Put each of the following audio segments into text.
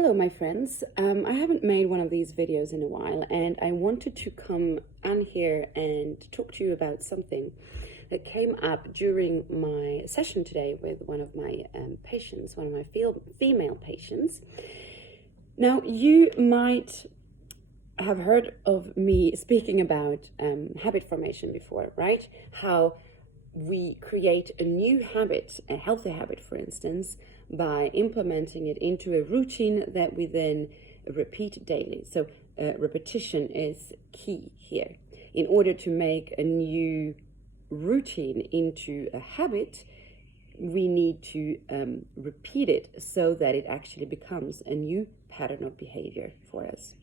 Hello, my friends. I haven't made one of these videos in a while, and I wanted to come on here and talk to you about something that came up during my session today with one of my patients, one of my female patients. Now, you might have heard of me speaking about habit formation before, right? How we create a new habit, a healthy habit, for instance, by implementing it into a routine that we then repeat daily. So repetition is key here. In order to make a new routine into a habit, we need to repeat it so that it actually becomes a new pattern of behavior for us.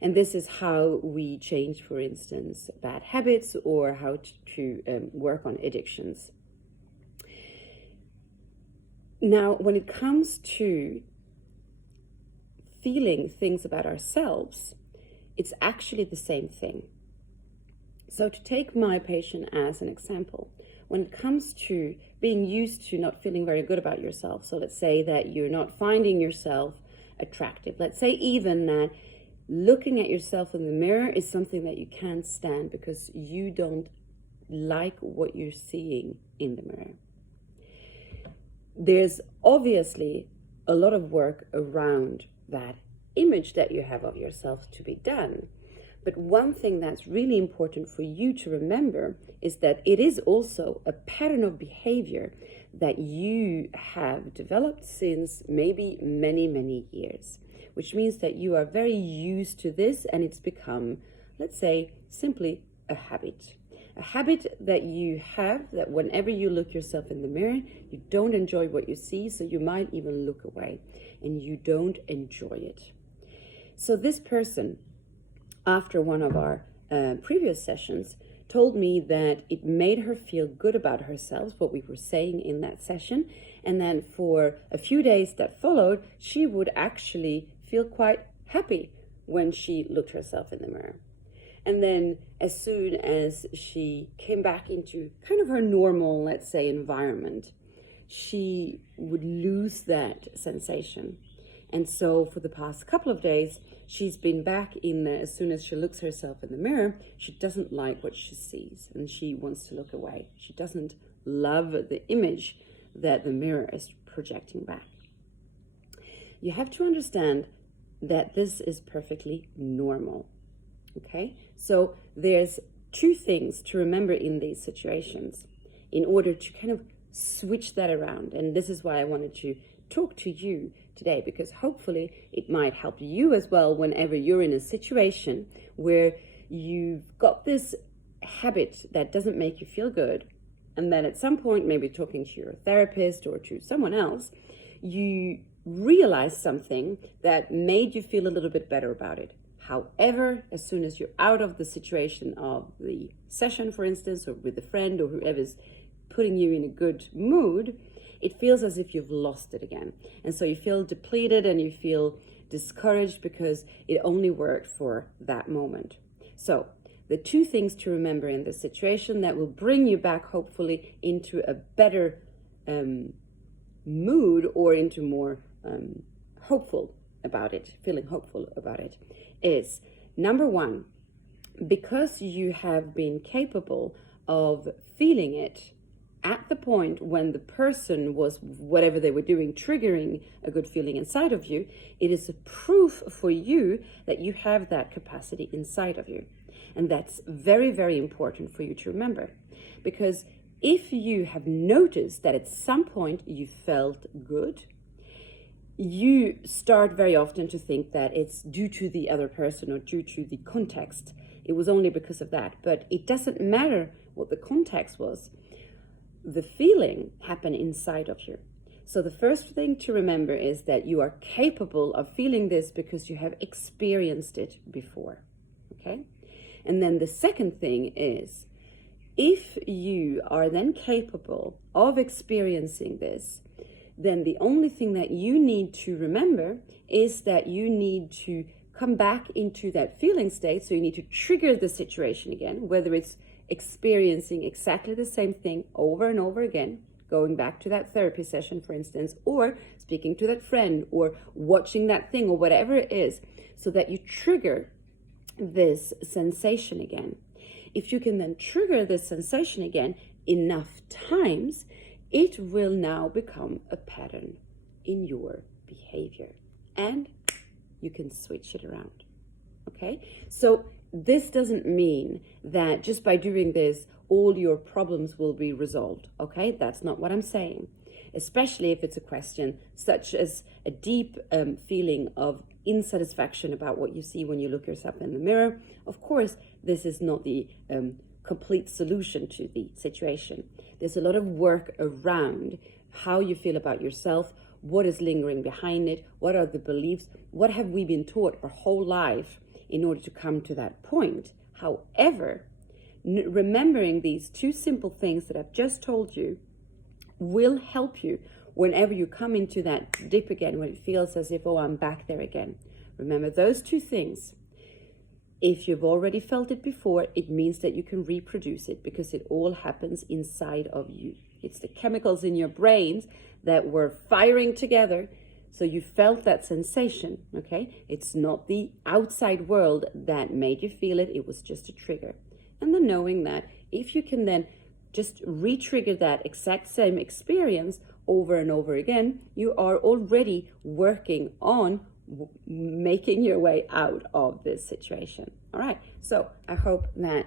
And this is how we change, for instance, bad habits, or how to work on addictions. Now, when it comes to feeling things about ourselves, it's actually the same thing. So to take my patient as an example, when it comes to being used to not feeling very good about yourself, so let's say that you're not finding yourself attractive. Let's say even that looking at yourself in the mirror is something that you can't stand because you don't like what you're seeing in the mirror. There's obviously a lot of work around that image that you have of yourself to be done. But one thing that's really important for you to remember is that it is also a pattern of behavior that you have developed since maybe many years, which means that you are very used to this, and it's become, let's say, simply a habit. A habit that you have, that whenever you look yourself in the mirror, you don't enjoy what you see, so you might even look away, and you don't enjoy it. So this person, after one of our previous sessions, told me that it made her feel good about herself, what we were saying in that session, and then for a few days that followed, she would actually feel quite happy when she looked herself in the mirror. And then as soon as she came back into kind of her normal, let's say, environment, she would lose that sensation. And so for the past couple of days, she's been back in there. As soon as she looks herself in the mirror, she doesn't like what she sees and she wants to look away. She doesn't love the image that the mirror is projecting back. You have to understand that this is perfectly normal. Okay, so there's two things to remember in these situations in order to kind of switch that around. And this is why I wanted to talk to you today, because hopefully it might help you as well whenever you're in a situation where you've got this habit that doesn't make you feel good. And then at some point, maybe talking to your therapist or to someone else, you realize something that made you feel a little bit better about it. However, as soon as you're out of the situation of the session, for instance, or with a friend or whoever's putting you in a good mood, it feels as if you've lost it again. And so you feel depleted and you feel discouraged because it only worked for that moment. So the two things to remember in this situation that will bring you back, hopefully, into a better mood or into more hopeful about it, feeling hopeful about it, is number one, because you have been capable of feeling it at the point when the person was, whatever they were doing, triggering a good feeling inside of you, it is a proof for you that you have that capacity inside of you. And that's very important for you to remember, because if you have noticed that at some point you felt good, you start very often to think that it's due to the other person or due to the context. It was only because of that. But it doesn't matter what the context was. The feeling happened inside of you. So the first thing to remember is that you are capable of feeling this because you have experienced it before. Okay? And then the second thing is, if you are then capable of experiencing this, then the only thing that you need to remember is that you need to come back into that feeling state. So you need to trigger the situation again, whether it's experiencing exactly the same thing over and over again, going back to that therapy session, for instance, or speaking to that friend, or watching that thing, or whatever it is, so that you trigger this sensation again. If you can then trigger this sensation again enough times, it will now become a pattern in your behavior, and you can switch it around. Okay, so this doesn't mean that just by doing this, all your problems will be resolved. Okay, that's not what I'm saying. Especially if it's a question such as a deep feeling of insatisfaction about what you see when you look yourself in the mirror. Of course, this is not the complete solution to the situation. There's a lot of work around how you feel about yourself, what is lingering behind it, what are the beliefs, what have we been taught our whole life in order to come to that point. However, remembering these two simple things that I've just told you will help you whenever you come into that dip again, when it feels as if, oh, I'm back there again. Remember those two things. If you've already felt it before, it means that you can reproduce it, because it all happens inside of you. It's the chemicals in your brains that were firing together. So you felt that sensation, okay? It's not the outside world that made you feel it. It was just a trigger. And then knowing that if you can then just re-trigger that exact same experience over and over again, you are already working on making your way out of this situation. All right, so I hope that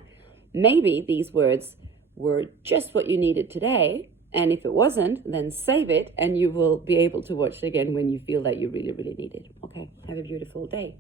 maybe these words were just what you needed today. And if it wasn't, then save it, and you will be able to watch it again when you feel that you really, really need it. Okay, have a beautiful day.